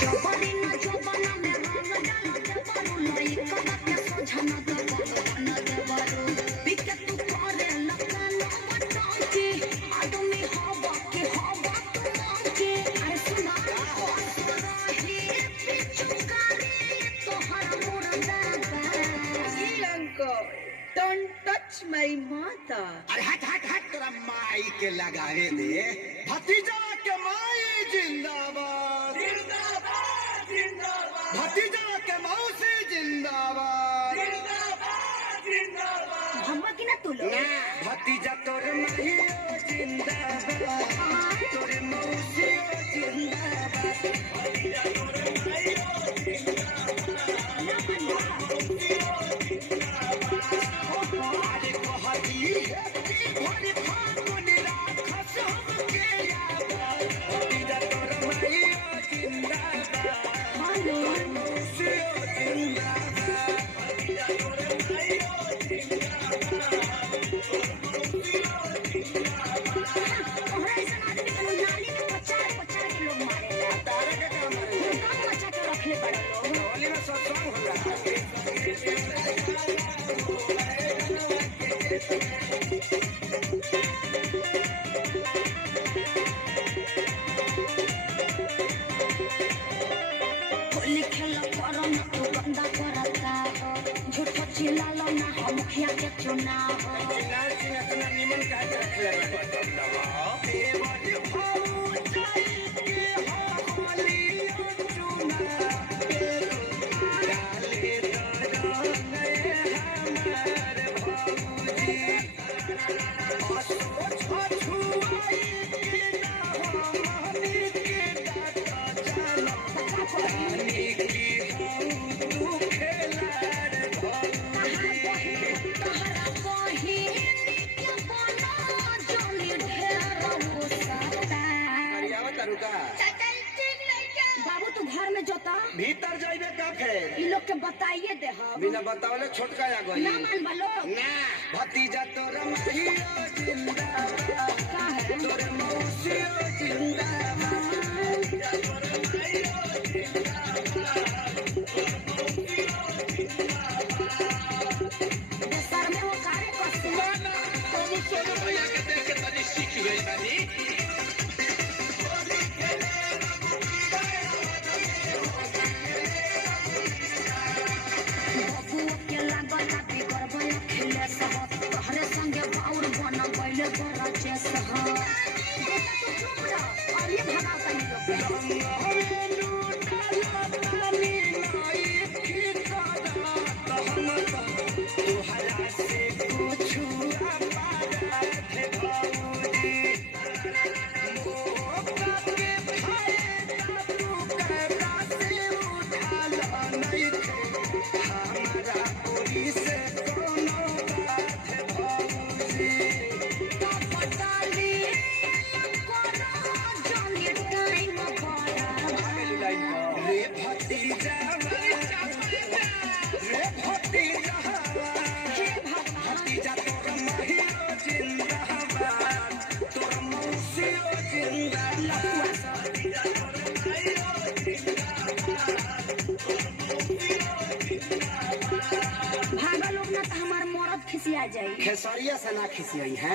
जबरी न जबना में रंग डाल के बारू लई कब के सोझन त बन दे बारू पिके तू करे लकन मटकी आदमी हवा के के अरे सुना रही पिचुकारी तोहर मुर्दा बा इलंको डोंट टच माय माता। अरे हट हट हट तेरा माई के लगावे दे भतीजा के माई जिंदाबाद जिंदाबाद जिंदाबाद भतीजा के मौसी जिंदाबाद जिंदाबाद जिंदाबाद हम की ना तू लो भतीजा तोर माई जिंदाबाद तोर मौसी जिंदाबाद भतीजा तोर माई चिल्लालो ना हम मुखिया के चुनाव इतना निमन का रखले बाबू तू घर में जोता भीतर जाइबे का फिर इ लोग के बताइए दे हम बिना बतावले छोटका आ गई ना मान बलो ना भतीजा तोर माई जिंदाबाद तोर मौसी जिंदाबाद तोर माई जिंदाबाद सर में वो कार्य करते ना तुम सोनो भैया के देख के तनी सीख गई बानी भागा लोग ना तो हमार मरद खिसिया जाई खेसरिया से ना खिसियाई है।